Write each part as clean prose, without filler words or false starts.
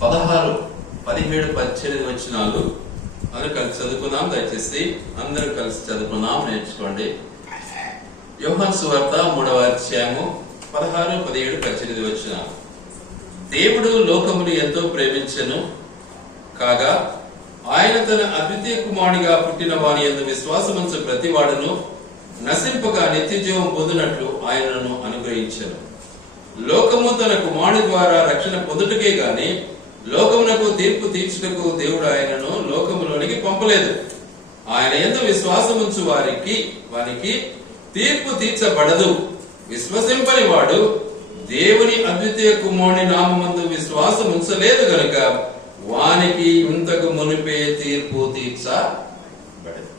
16, 17, 18 వచనాలు అందరూ కలిసి చదువుకుందాం. దయచేసి అందరూ కలిసి చదువుకుందాం, నేర్చుకోండి. యోహాను సువార్త 3వ అధ్యాయము 16, 17, 18 వచనాలు. దేవుడు లోకమును ఎంతో ప్రేమించెను కాగా ఆయన తన అద్వితీయ కుమారునిగా పుట్టిన వాని యందు విశ్వాసముంచు ప్రతివాడును నశింపగా నిత్యజీవం పొందినట్లు ఆయనను అనుగ్రహించెను. లోకము తన కుమారుని ద్వారా రక్షణ పొందుటకే గాని లోకమునకు తీర్పు తీర్చుటకు దేవుడు ఆయనను లోకములోనికి పంపలేదు. ఆయన యందు విశ్వాసముంచు వారికి తీర్పు తీర్చబడదు. విశ్వసింపని వాడు దేవుని అద్వితీయ కుమారుని నామమందు విశ్వాసముంచలేదు గనుక వానికి ఇంతకు మునిపే తీర్పు తీర్చబడదు.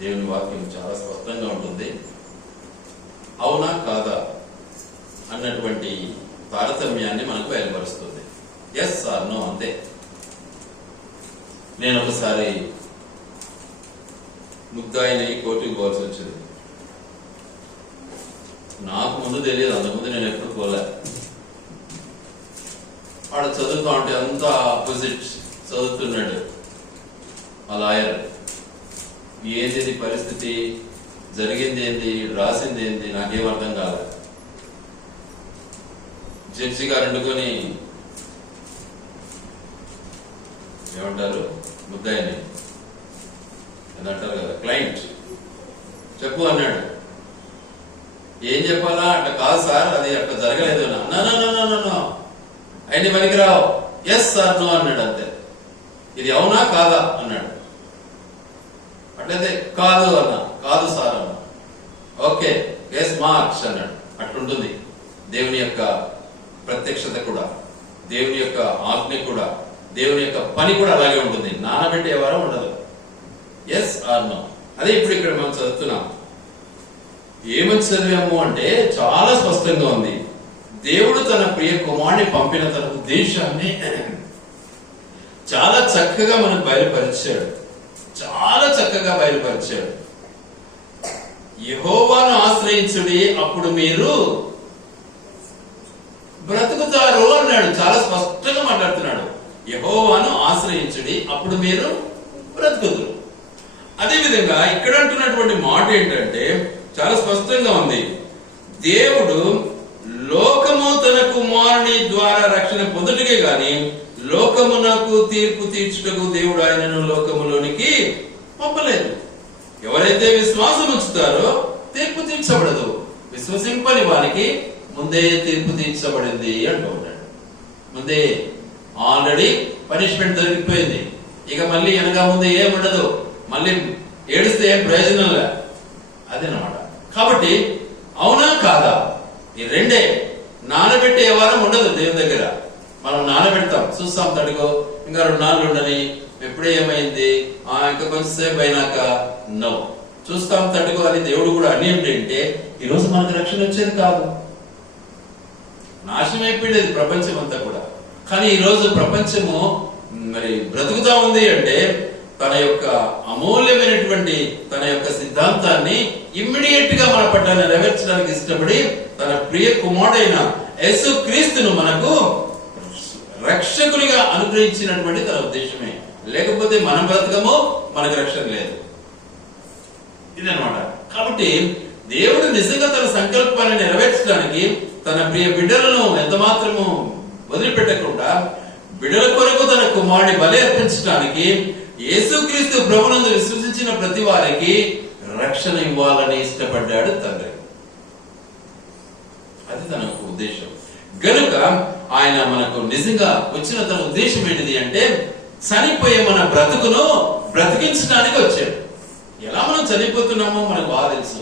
దేవుని వాక్యం చాలా స్పష్టంగా ఉంటుంది. అవునా కాదా అన్నటువంటి తారతమ్యాన్ని మనకు బయలుపరుస్తుంది. ఎస్ ఆర్ నో, అంతే. నేను ఒకసారి ముద్దాయిని కోర్టుకు పోవాల్సి వచ్చింది. నాకు ముందు తెలియదు, అంతకుముందు నేను ఎప్పుడు పోలే. వాడు చదువుతా ఉంటే అంతా ఆపోజిట్ చదువుతున్నాడు ఆ లాయర్. ఏంది పరిస్థితి, జరిగింది ఏంది, రాసింది ఏంది, నాకేం అర్థం కాదు. జడ్జి గారు వండుకొని ఏమంటారు, ముద్దాయిని అంటారు కదా, క్లయింట్ చెప్పు అన్నాడు. ఏం చెప్పాలా, అట్లా కాదు సార్, అది అట్లా జరగలేదు అన్నా. అన్ని పనికిరావు, ఎస్ సార్ నో అన్నాడు, అంతే. ఇది అవునా కాదా అన్నాడు. అట్లయితే కాదు అన్నా, కాదు సార్ అన్నా. ఓకే, ఎస్ మార్క్స్ అన్నాడు. అట్లుంటుంది దేవుని యొక్క ప్రత్యక్షత కూడా, దేవుని యొక్క ఆజ్ఞ కూడా, దేవుని యొక్క పని కూడా అలాగే ఉంటుంది. నానబెట్టే వారం ఉండదు. Yes or no. అదే ఇప్పుడు ఇక్కడ మనం చదువుతున్నాం. ఏమని చదివాము అంటే చాలా స్పష్టంగా ఉంది. దేవుడు తన ప్రియ కుమారుని పంపిన తన ఉద్దేశాన్ని చాలా చక్కగా మనకు బయలుపరిచాడు. చాలా చక్కగా బయలుపరిచాడు. యెహోవాను ఆశ్రయించుడి, అప్పుడు మీరు బ్రతుకుతారు అన్నాడు. చాలా స్పష్టంగా మాట్లాడుతున్నాడు. యెహోవాను ఆశ్రయించుడి, అప్పుడు మీరు బ్రతుకుతారు. అదేవిధంగా ఇక్కడ అంటున్నటువంటి మాట ఏంటంటే చాలా స్పష్టంగా ఉంది. దేవుడు లోకము తన కుమారుని ద్వారా రక్షణ పొందుటకే గాని లోకమునకు తీర్పు తీర్చుటకు దేవుడు ఆయనను లోకములోనికి పంపలేదు. ఎవరైతే విశ్వాసం ఉంచుతారో తీర్పు తీర్చబడదు. విశ్వసింపని వారికి ముందే తీర్పు తీర్చబడింది అంటూ ఉంటాడు. ముందే ఆల్రెడీ పనిష్మెంట్ దొరికిపోయింది. ఇక మళ్ళీ వెనక ముందు ఏముండదు. మళ్ళీ ఏడిస్తే ఏం ప్రయోజనంగా, అదేనమాట. కాబట్టి అవునా కాదా, ఈ రెండే. నానబెట్టే వారం ఉండదు దేవుని దగ్గర. మనం నానబెడతాం, చూస్తాం, తడుకో ఇంకా 2 నాళ్ళు ఉండని, ఎప్పుడే ఏమైంది, ఇంకా కొంచెంసేపు అయినాక నో చూస్తాం, తడుకో అని దేవుడు కూడా అన్ని ఉంటే ఈరోజు మనకు రక్షణ వచ్చేది కాదు. నాశనం అయిపోయేది ప్రపంచం అంతా కూడా. కానీ ఈరోజు ప్రపంచము మరి బ్రతుకుతా ఉంది అంటే తన యొక్క అమూల్యమైనటువంటి తన యొక్క సిద్ధాంతాన్ని ఇమ్మీడియట్ గా మన పట్ల నెరవేర్చడానికి ఇష్టపడి తన ప్రియ కుమారుడైన యేసు క్రీస్తును మనకు రక్షకునిగా అనుగ్రహించినటువంటి తన ఉద్దేశమే. లేకపోతే మనం బ్రతకము, మనకు రక్షణ లేదు. ఇదనమాట. కాబట్టి దేవుడు నిజంగా తన సంకల్పాన్ని నెరవేర్చడానికి తన ప్రియ బిడ్డలను ఎంత మాత్రము వదిలిపెట్టకుండా బిడ్డల కొరకు తన కుమారుని బలి అర్పించడానికి యేసుక్రీస్తు ప్రభువునందు విశ్వసించిన ప్రతి వారికి రక్షణ ఇవ్వాలని ఇష్టపడ్డాడు తండ్రి. అది తన ఉద్దేశం. గనుక ఆయన మనకు నిజంగా వచ్చిన తన ఉద్దేశం ఏంటిది అంటే చనిపోయే మన బ్రతుకును బ్రతికించడానికి వచ్చాడు. ఎలా మనం చనిపోతున్నామో మనకు బాగా తెలుసు.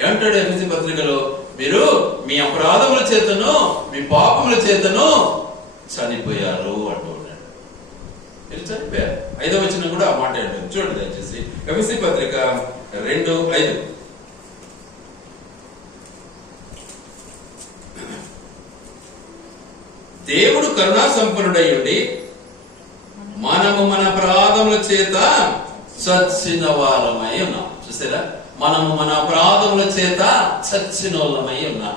ఏమంటాడు ఎఫెసీ పత్రికలో, మీరు మీ అపరాధముల చేతను మీ పాపముల చేతను చనిపోయారు అంటూ ఉన్నాడు. మీరు చనిపోయారు. 5వ వచనం కూడా ఆ మాట అంటుంది. చూడండి దయచేసి ఎఫెసీ పత్రిక 2:5. దేవుడు కరుణా సంపన్నుడై ఉండి మనము మన అపరాధముల చేత చచ్చిన వారమై ఉన్నాం. చూసారా, మనము మన అపరాధముల చేత చచ్చిన వాళ్ళమై ఉన్నాం.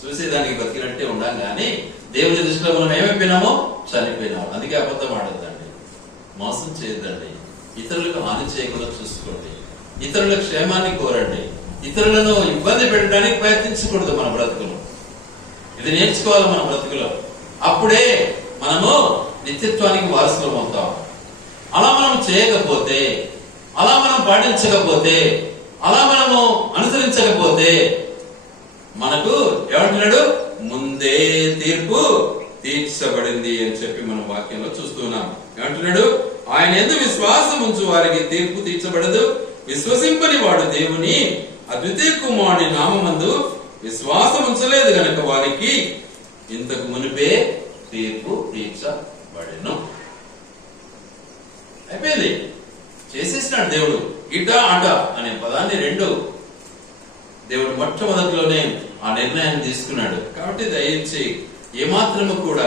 చూసేదానికి బతికినట్టే ఉండాం, కానీ దేవుని దృష్టిలో మనం ఏమైపోయినామో చనిపోయినాడు. అందుకే అబద్ధం ఆడద్దండి, మోసం చేయొద్దండి, ఇతరులకు హాని చేయకుండా చూసుకోండి, ఇతరుల క్షేమాన్ని కోరండి, ఇతరులను ఇబ్బంది పెట్టడానికి ప్రయత్నించకూడదు మన బ్రతుకులు. ఇది నేర్చుకోవాలి మన బ్రతుకులో. అప్పుడే మనము నిత్యత్వానికి వారసులం అవుతాం. అలా మనం చేయకపోతే, అలా మనం పాటించకపోతే, అలా మనము అనుసరించకపోతే మనకు ఏమంటున్నాడు? ముందే తీర్పు తీర్చబడింది అని చెప్పి మనం వాక్యంలో చూస్తున్నాం. ఏమంటున్నాడు? ఆయన యందు విశ్వాసం ఉంచు వారికి తీర్పు తీర్చబడదు. విశ్వసింపని వాడు దేవుని అద్వితీయ కుమారుని నామమందు విశ్వాసం ఉంచలేదు గనక వారికి ఇంతకు మునిపే తీర్పు తీర్చబడెను. అయిపోయింది, చేసేసినాడు దేవుడు. ఇట అట అనే పదాన్ని రెండు దేవుడు మొట్టమొదటిలోనే ఆ నిర్ణయాన్ని తీసుకున్నాడు. కాబట్టి దయచేసి ఏమాత్రము కూడా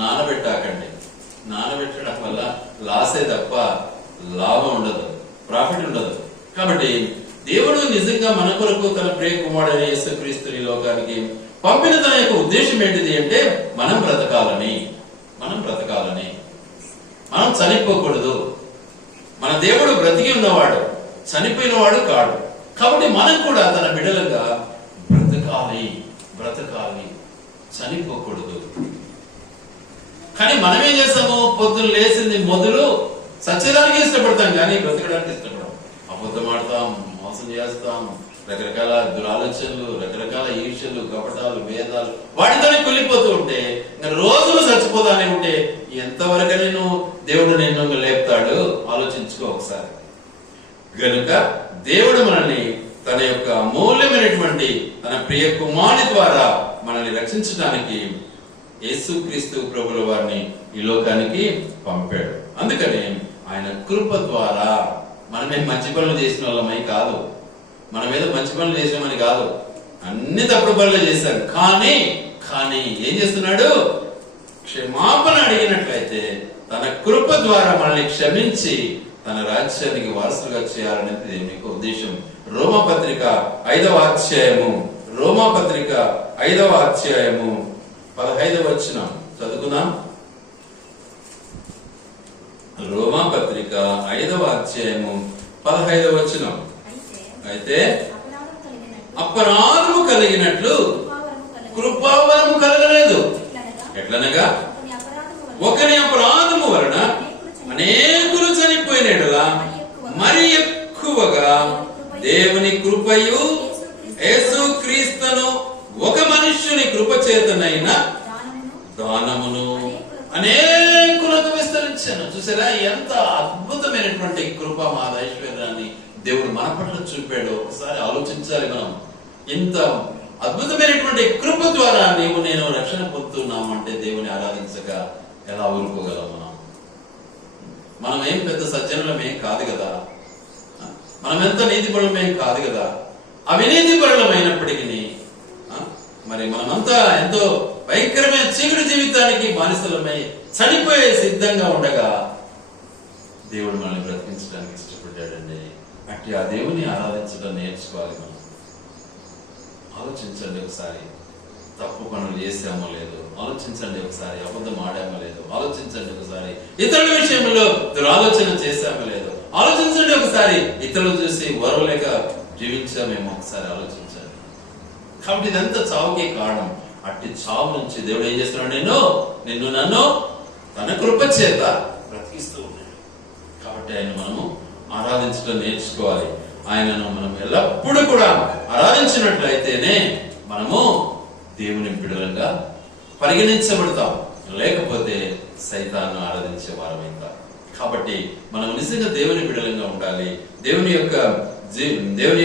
నానబెట్టాకండి. నానబెట్టడం వల్ల లాసే తప్ప లాభం ఉండదు, ప్రాఫిట్ ఉండదు. కాబట్టి దేవుడు నిజంగా మన కొరకు తన ప్రియ కుమారుడైన యేసుక్రీస్తుని లోకానికి పంపిన తన యొక్క ఉద్దేశం ఏంటిది అంటే మనం బ్రతకాలని, మనం చనిపోకూడదు. మన దేవుడు బ్రతికి ఉన్నవాడు, చనిపోయిన వాడు కాడు. కాబట్టి మనం కూడా తన బిడ్డలుగా బ్రతకాలి, చనిపోకూడదు. కానీ మనం ఏం చేస్తాము? పొద్దున్న లేచింది మొదలు సత్యదానికి ఇష్టపడతాం, కానీ బ్రతకడానికి ఇష్టపడతాం. అబద్ధం ఆడతాం, మోసం చేస్తాం, రకరకాల దురాలోచనలు, రకరకాల ఈర్ష్యలు, కపటాలు, భేదాలు, వాటితోనే కుళ్ళిపోతూ ఉంటే ఇంకా రోజులు చచ్చిపోతానే ఉంటే ఎంతవరకు నేను దేవుడు నిన్ను లేపుతాడు? ఆలోచించుకో ఒకసారి. గనుక దేవుడు మనల్ని తన యొక్క అమూల్యమైనటువంటి తన ప్రియ కుమారుని ద్వారా మనల్ని రక్షించడానికి యేసుక్రీస్తు ప్రభుల వారిని ఈ లోకానికి పంపాడు. అందుకని ఆయన కృప ద్వారా మనమేం మంచి పనులు చేసిన వాళ్ళమై కాదు, మన మీద మంచి పనులు చేసామని కాదు, అన్ని తప్పుడు పనులు చేశాం. కానీ ఏం చేస్తున్నాడు? క్షమాపణ అడిగినట్లయితే తన కృప ద్వారా మనల్ని క్షమించి తన రాజ్యానికి వారసులుగా చేయాలనేది దేవుని యొక్క ఉద్దేశం. రోమాపత్రిక 5వ అధ్యాయము 15వ వచనం చదువుకుందాం. రోమాపత్రిక 5వ అధ్యాయము 15వ వచనం. అయితే అపరాధము కలిగినట్లు కృపావరము కలగలేదు. ఎట్లనగా ఒకని అపరాధము వలన అనేకులు చనిపోయిన యెడల మరి ఎక్కువగా దేవుని కృపయు యేసుక్రీస్తును ఒక మనుష్యుని కృప చేతనైన దానమును అనేకులకు విస్తరించాను. చూసారా ఎంత అద్భుతమైనటువంటి కృప, మా ఐశ్వర్యాన్ని దేవుడు మన పట్ల చూపాడు. ఒకసారి ఆలోచించాలి మనం. ఇంత అద్భుతమైనటువంటి కృప ద్వారా నీవు నేను రక్షణ పొందుతున్నాము అంటే దేవుని ఆరాధించక ఎలా ఊరుకోగలం? మనం ఏం పెద్ద సజ్జనులమేం కాదు కదా, మనం ఎంత నీతి పరులమేం కాదు కదా. అవినీతి పరులమైనప్పటికీ మరి మనమంతా ఎంతో భయంకరమైన చీకటి జీవితానికి బానిసలమై చనిపోయే సిద్ధంగా ఉండగా దేవుడు మనల్ని బ్రతికించడానికి ఇష్టపడ్డాడండి. అట్టి ఆ దేవుని ఆరాధించడం నేర్చుకోవాలి మనం. ఆలోచించండి ఒకసారి, తప్పు పనులు చేసామో లేదు ఆలోచించండి ఒకసారి, అబద్ధం ఆడామో లేదు ఆలోచించండి ఒకసారి, ఇతరుల విషయంలో దురాలోచన చేశామో లేదు ఆలోచించండి ఒకసారి, ఇతరులు చూసి ఓర్వలేక జీవించామేమో ఒకసారి ఆలోచించండి. కాబట్టి ఇదంతా చావుకి కారణం. అట్టి చావు నుంచి దేవుడు ఏం చేస్తున్నాడు? నిన్ను నన్ను తన కృప చేత బ్రతికిస్తూ ఉన్నాడు. కాబట్టి ఆయన మనము ఆరాధించడం నేర్చుకోవాలి. ఆయనను మనం ఎల్లప్పుడూ కూడా ఆరాధించినట్లయితేనే మనము దేవుని బిడ్డలుగా పరిగణించబడతాం, లేకపోతే సైతాన్ని ఆరాధించే వారమైతాం. కాబట్టి మనం నిజంగా దేవుని బిడ్డలుగా ఉండాలి. దేవుని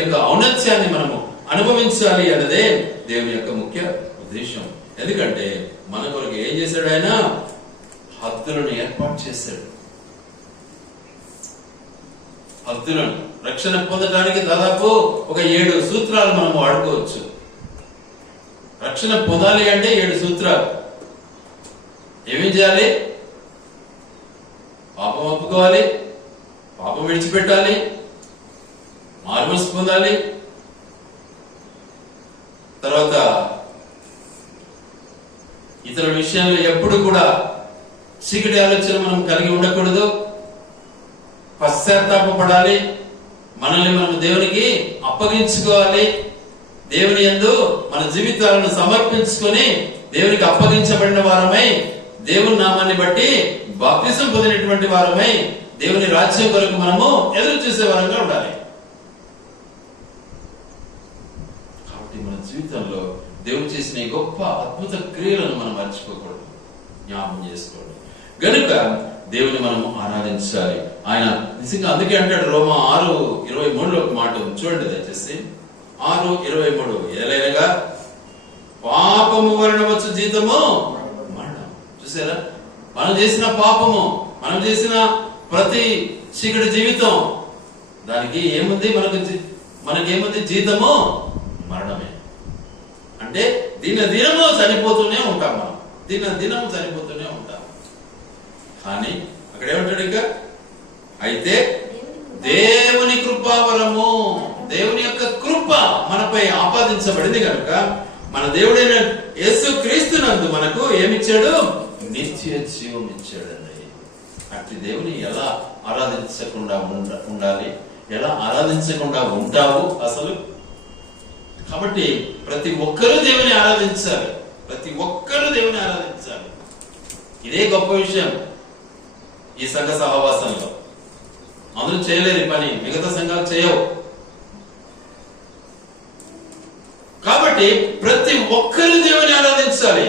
యొక్క ఔన్నత్యాన్ని మనము అనుభవించాలి అన్నదే దేవుని యొక్క ముఖ్య ఉద్దేశం. ఎందుకంటే మన కొరకు ఏం చేశాడు? ఆయన హద్దులను ఏర్పాటు చేశాడు. హద్దులను రక్షణ పొందడానికి దాదాపు ఒక 7 సూత్రాలు మనం వాడుకోవచ్చు. రక్షణ పొందాలి అంటే 7 సూత్రాలు. ఏమేం చేయాలి? పాపం ఒప్పుకోవాలి, పాపం విడిచిపెట్టాలి, మార్మల్స్ పొందాలి, తర్వాత ఇతరుల విషయంలో ఎప్పుడు కూడా చీకటి ఆలోచన మనం కలిగి ఉండకూడదు. పశ్చాత్తాపపడాలి. మనల్ని మనం దేవునికి అప్పగించుకోవాలి. దేవుని యందు మన జీవితాలను సమర్పించుకొని దేవునికి అప్పగించబడిన వారమై, దేవుని నామాన్ని బట్టి బాప్తిసం పొందినటువంటి వారమై దేవుని రాజ్యం కొరకు మనము ఎదురు చూసే వారంగా ఉండాలి. కాబట్టి మన జీవితంలో దేవుడు చేసిన ఈ గొప్ప అద్భుత క్రియలను మనం మర్చిపోకూడదు, జ్ఞాపకం చేసుకోండి. గనుక దేవుని మనము ఆరాధించాలి. ఆయన నిజంగా అందుకే అంటాడు రోమా 6:23 ఒక మాట ఉంది, చూడండి దయచేసి. 6:23 ఏలైనగా పాపము వలన వచ్చు జీతము మరణం. చూసారా, మనం చేసిన పాపము, మనం చేసిన ప్రతి చీకటి జీవితం, దానికి ఏముంది? మనకేముంది? జీతము మరణమే. అంటే దినము చనిపోతూనే ఉంటాం. మనం దినము చనిపోతూనే ఉంటాం. కానీ అక్కడ ఏమంటాడు ఇంకా? అయితే దేవుని కృపావరము, దేవుని యొక్క కృప మనపై ఆపాదించబడింది కనుక మన దేవుడైన యేసు క్రీస్తునందు మనకు ఏమిచ్చాడు? నిత్య జీవం ఇచ్చాడండి. అట్టి దేవుని ఎలా ఆరాధించకుండా ఉండాలి? ఎలా ఆరాధించకుండా ఉంటావు అసలు? కాబట్టి ప్రతి ఒక్కరూ దేవుని ఆరాధించాలి. ప్రతి ఒక్కరూ దేవుని ఆరాధించాలి. ఇదే గొప్ప విషయం ఈ సంఘ సహవాసంలో. అందరూ చేయలేరు ఈ పని, మిగతా సంఘాలు చేయవు. కాబట్టి ప్రతి ఒక్కరు దేవుని ఆరాధించాలి.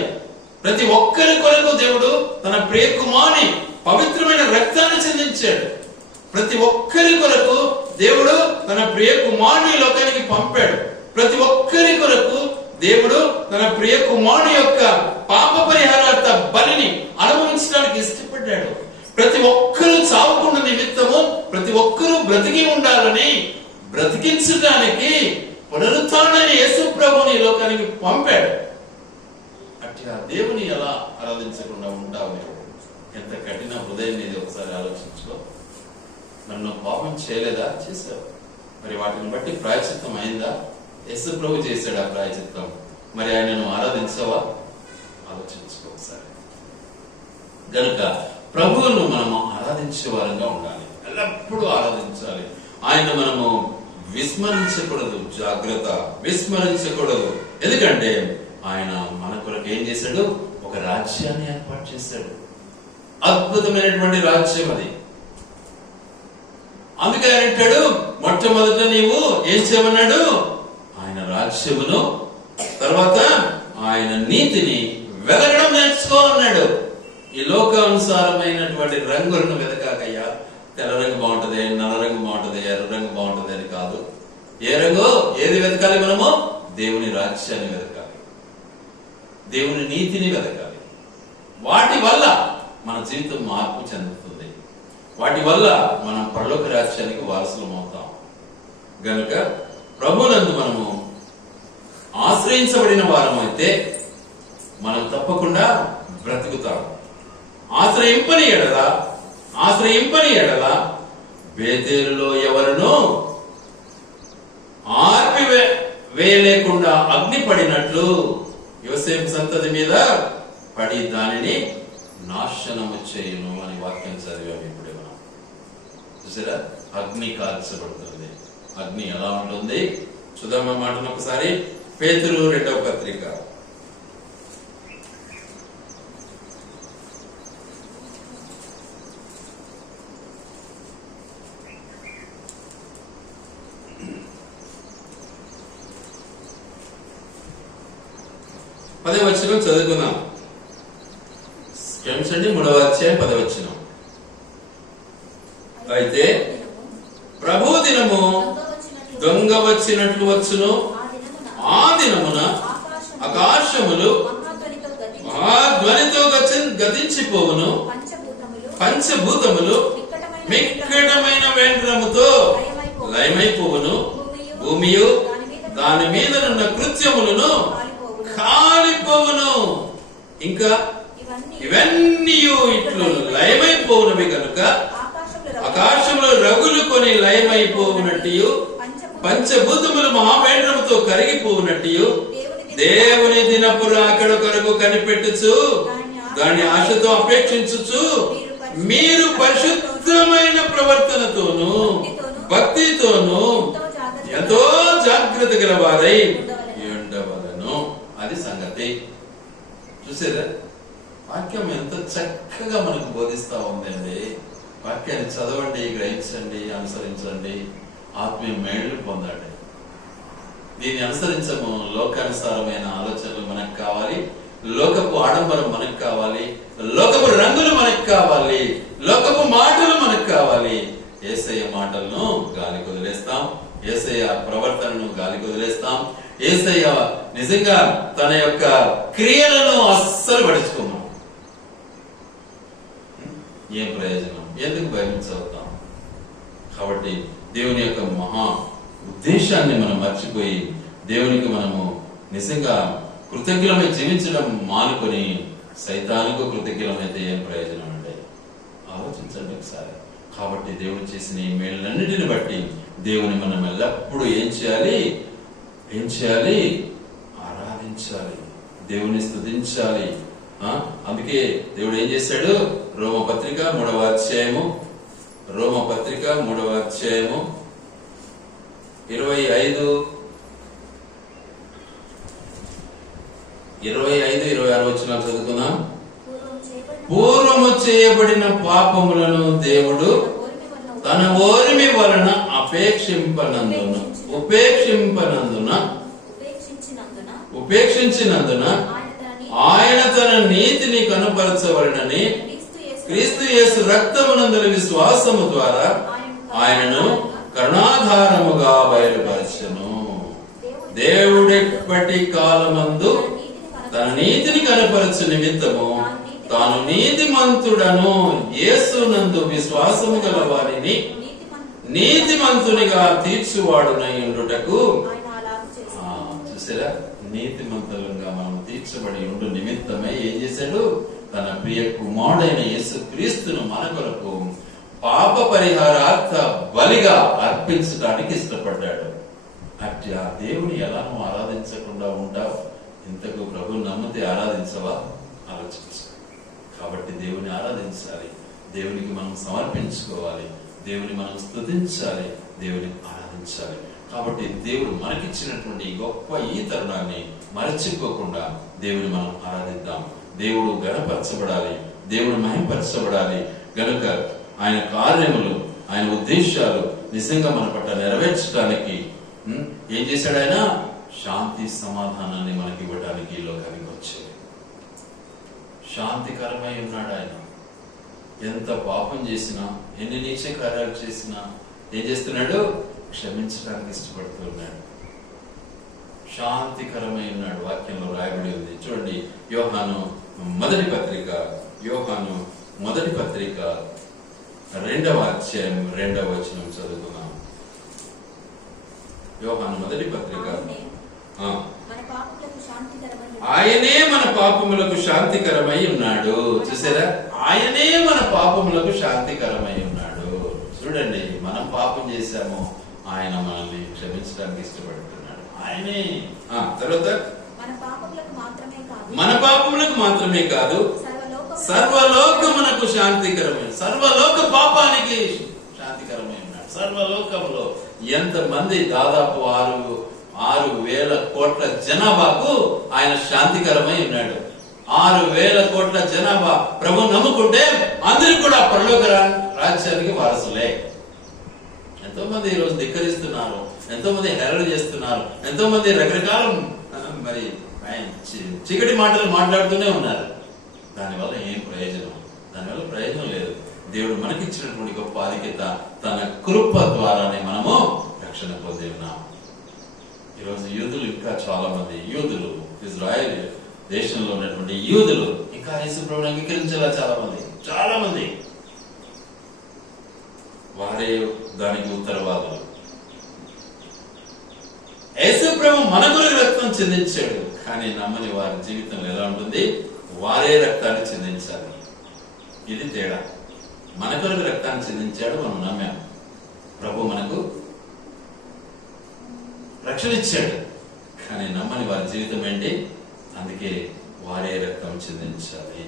ప్రతి ఒక్కరి కొరకు దేవుడు తన ప్రియ కుమారుని పవిత్రమైన రక్తాన్ని చెందించాడు. ప్రతి ఒక్కరి కొరకు దేవుడు తన ప్రియ కుమారుని లోకానికి పంపాడు. ప్రతి ఒక్కరి కొరకు దేవుడు తన ప్రియ కుమారుని యొక్క పాప పరిహారార్థ బలిని అనుభవించడానికి ఇష్టపడ్డాడు. ప్రతి ఒక్కరూ చావకుండా నిమిత్తము ప్రతి ఒక్కరూ బ్రతికి ఉండాలని బ్రతికించడానికి పునరుత్థానమైన యేసు ప్రభువుని లోకానికి పంపాడు. అట్టి ఆ దేవుని ఎలా ఆరాధించకుండా ఉంటావు? ఎంత కఠిన హృదయం ఇది, ఒకసారి ఆలోచించుకో. నన్ను పాపం చేయలేదా? చేశావు. మరి వాటిని బట్టి ప్రాయశ్చిత్తం అయిందా? యేసు ప్రభు చేశాడు ఆ ప్రాయశ్చిత్తం. మరి ఆయనను ఆరాధించవా? ఆలోచించుకో ఒకసారి. గనుక ప్రభువును మనము ఆరాధించే వారంగా ఉండాలి. ఎల్లప్పుడూ ఆరాధించాలి. ఆయన మనము విస్మరించకూడదు. జాగ్రత్త, విస్మరించకూడదు. ఎందుకంటే ఆయన మన కొరకు ఏం చేశాడు? ఒక రాజ్యాన్ని ఏర్పాటు చేశాడు. అద్భుతమైనటువంటి రాజ్యం అది. అందుకే ఆయన అంటాడు, మొట్టమొదట నీవు ఏం చేయమన్నాడు? ఆయన రాజ్యమును, తర్వాత ఆయన నీతిని వెతకడం నేర్చుకో అన్నాడు. ఈ లోకానుసారమైనటువంటి రంగులను వెతకాకయ్యా. తెల్ల రంగు బాగుంటది, నల్ల రంగు బాగుంటది, ఎర్ర రంగు బాగుంటది అని కాదు. ఏ రంగు? ఏది వెతకాలి మనము? దేవుని రాజ్యాన్ని వెతకాలి, దేవుని నీతిని వెతకాలి. వాటి వల్ల మన జీవితం మార్పు చెందుతుంది. వాటి వల్ల మనం పరలోక రాజ్యానికి వారసులం అవుతాం. గనుక ప్రభువునందు మనము ఆశ్రయించబడిన వారం అయితే మనం తప్పకుండా బ్రతుకుతాం. ఆశ్రయింపని ఎడల బేతేలులో ఎవరును వేయలేకుండా అగ్ని పడినట్లు యోసేపు సంతతి మీద పడి దానిని నాశనము చేయును అని వాక్యం చదివాము. ఇప్పుడే మనం చూసారా, అగ్ని కాల్చబడుతుంది. అగ్ని ఎలా ఉంటుంది చూద్దాం ఆ మాటను ఒకసారి. పేతురు 2వ పత్రిక 10వ వచనం చదువుకుందాం. క్షమించండి, 3వ అధ్యాయం 10వ వచనం. అయితే ప్రభు దినము దొంగ వచ్చినట్లు వచ్చును. ఆ దినమున ఆకాశములు మహాధ్వనితో గతించిపోవును. పంచభూతములు మిక్కటమైన వేంద్రముతో లయమైపోవును. భూమియు దాని మీద ఉన్న కృత్యములను కాలిపోవును. ఇంకా ఇవన్నీ ఇట్లు లయమైపోవునవి కనుక ఆకాశంలో రగులు కొని లయమైపోవునట్టు పంచభూతములు మహావేంద్రముతో కరిగిపోవునట్టు దేవుని దినపు రాకడ కొరకు కనిపెట్టుచు దాని ఆశతో అపేక్షించుచు మీరు పరిశుద్ధమైన ప్రవర్తనతోను భక్తితోను ఎంతో జాగ్రత్త గల వారై ఉండవలను. అది సంగతి. చూసారా, వాక్యం ఎంత చక్కగా మనకు బోధిస్తా ఉందండి. వాక్యాన్ని చదవండి, గ్రహించండి, అనుసరించండి, ఆత్మీయ మేళ్లు పొందండి. దీన్ని అనుసరించము లోకానుసారమైన ఆలోచనలు మనకు కావాలి, లోకపు ఆడంబరం మనకు కావాలి, లోకపు రంగులు మనకు కావాలి, లోకపు మాటలు మనకు కావాలి. యేసయ్య మాటలను గాలి కొదిలేస్తాం, యేసయ్య ప్రవర్తనను గాలి కొదిలేస్తాం, యేసయ్య నిజంగా తన యొక్క క్రియలను అస్సలు పడుచుకోము. ఏం ప్రయోజనం? ఎందుకు బైబిల్ చదువుతాం? కాబట్టి దేవుని యొక్క మహా ఉద్దేశాన్ని మనం మర్చిపోయి దేవునికి మనము నిజంగా కృతజ్ఞులమై జీవించడం మానుకొని సైతానికి కృతజ్ఞులమైతే ఏం ప్రయోజనం అంటే? ఆలోచించండి ఒకసారి. కాబట్టి దేవుడు చేసిన ఈ మేళ్ళన్నిటిని బట్టి దేవుని మనం ఎల్లప్పుడూ ఏం చేయాలి? ఆరాధించాలి, దేవుని స్తుతించాలి. అందుకే దేవుడు ఏం చేశాడు? రోమపత్రిక 3వ అధ్యాయము 25-26 వచనాలు చదువుకుందాం. పూర్వము చేయబడిన పాపములను దేవుడు తన ఓరిమి వలన ఉపేక్షించినందున ఆయన తన నీతిని కనపరచవలనని క్రీస్తు యేసు రక్తమునందల విశ్వాసము ద్వారా ఆయనను కరుణాధారముగా బయలుపరచెను. దేవుడెప్పటి కాలమందు తన నీతిని కనపరచు నిమిత్తము తాను నీతిమంతుడను యేసునందు విశ్వాసము గల వారిని నీతిమంతునిగా తీర్చువాడునై ఉండుటకు. చూసారా, నీతిమంతులుగా మనం తీర్చబడి ఉండు నిమిత్తమే ఏం చేశాడు? తన ప్రియ కుమారుడైన యేసు క్రీస్తును మన కొరకు పాప పరిహారార్థ బలిగా అర్పించడానికి ఇష్టపడ్డాడు. అట్టి ఆ దేవుని ఎలా నువ్వు ఆరాధించకుండా ఉంటావు? ఇంతకు ప్రభు నమ్మితే ఆరాధించవా? ఆలోచించు. కాబట్టి దేవుని ఆరాధించాలి, దేవునికి మనం సమర్పించుకోవాలి, దేవుని మనం స్తుతించాలి, దేవుని ఆరాధించాలి. కాబట్టి దేవుడు మనకిచ్చినటువంటి గొప్ప ఈ తరుణాన్ని మరచిపోకుండా దేవుని మనం ఆరాధిద్దాం. దేవుడు ఘనపరచబడాలి, దేవుడు మహింపరచబడాలి. గనుక ఆయన కార్యములు, ఆయన ఉద్దేశాలు నిజంగా మన పట్ల నెరవేర్చడానికి ఏం చేశాడు? ఆయన శాంతి సమాధానాన్ని మనకి ఇవ్వడానికి ఈ లోకానికి వచ్చాడు. శాంతికరమై ఉన్నాడు ఆయన. ఎంత పాపం చేసినా, ఎన్ని నీచ కార్యాలు చేసినా ఏం చేస్తున్నాడు? క్షమించడానికి ఇష్టపడుతున్నాడు. శాంతికరమై ఉన్నాడు. వాక్యంలో రాయబడి ఉంది. చూడండి, యోహాను మొదటి పత్రిక 2వ అధ్యాయం 2వ వచనం చదువుకున్నాం. యోహాను మొదటి పత్రిక. ఆయనే మన పాపములకు శాంతికరమై ఉన్నాడు. చూసారా, ఆయనే మన పాపములకు శాంతికరమై ఉన్నాడు. చూడండి, మనం పాపం చేశాము, ఆయన మనల్ని క్షమించడానికి ఇష్టపడుతున్నాడు. ఆయనే. తర్వాత మన పాపములకు మాత్రమే కాదు సర్వలోకమునకు శాంతికరమైన, సర్వలోక పాపానికి శాంతికరమైన ఉన్నాడు. సర్వలోకంలో ఎంతమంది? దాదాపు 6,000 కోట్ల జనాభాకు ఆయన శాంతికరమై ఉన్నాడు. 6,000 కోట్ల జనాభా ప్రభు నమ్ముకుంటే అందరూ కూడా పరలోక రాజ్యానికి వారసులే. ఎంతో మంది ఈరోజు ధిక్కరిస్తున్నారు, ఎంతో మంది హేళన చేస్తున్నారు, ఎంతో మంది రకరకాల మరి చీకటి మాటలు మాట్లాడుతూనే ఉన్నారు. దానివల్ల ఏం ప్రయోజనం? దానివల్ల ప్రయోజనం లేదు. దేవుడు మనకిచ్చినటువంటి గొప్ప ఆధిక్యత, తన కృప ద్వారానే మనము రక్షణ పొంది ఉన్నాం. ఈరోజు యూదులు, ఇంకా చాలా మంది యూదులు, ఇజ్రాయెల్ దేశంలో ఉన్నటువంటి యూదులు ఇంకా యేసు ప్రభువును అంగీకరించేలా చాలా మంది వారే దానికి ఉత్తరవాదులు. యేసు ప్రభు మన కొరకు రక్తం చెందించాడు, కానీ నమ్మని వారి జీవితంలో ఎలా ఉంటుంది? వారే రక్తాన్ని చెందించాలి. ఇది తేడా. మన కొరకు రక్తాన్ని చెందించాడు, మనం నమ్మాం. ప్రభు మనకు రక్షణ ఇచ్చాడు, కానీ నమ్మని వారి జీవితం ఏంటి? అందుకే వారే రక్తం చెందించాలి.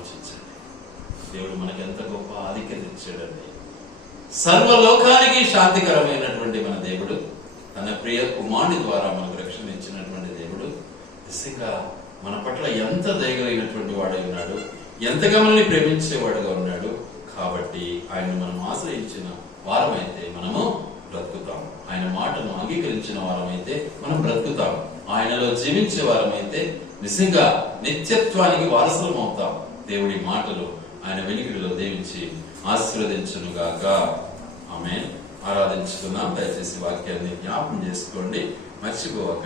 ఆలోచించండి. దేవుడు మనకి ఎంత గొప్ప ఆధిక్యత ఇచ్చాడండి. సర్వలోకానికి శాంతికరమైనటువంటి మన దేవుడు, తన ప్రియ కుమారుని ద్వారా మనకు రక్షణ ఇచ్చినటువంటి దేవుడు నిజంగా మన పట్ల ఎంత దయగలిగినటువంటి వాడై ఉన్నాడు, ఎంతగా మనల్ని ప్రేమించేవాడుగా ఉన్నాడు. కాబట్టి ఆయన మనం ఆశ్రయించిన వారమైతే మనము బ్రతుకుతాం. ఆయన మాటను అంగీకరించిన వారమైతే మనం బ్రతుకుతాం. ఆయనలో జీవించే వారమైతే నిజంగా నిత్యత్వానికి వారసులం అవుతాం. దేవుడి మాటలు ఆయన వెనుకడిలో దీవించి ఆశీర్వదించునుగాక. ఆమేన్. ఆరాధించుకుందాం. దయచేసి వాక్యాన్ని జ్ఞాపకం చేసుకోండి, మర్చిపోవకండి.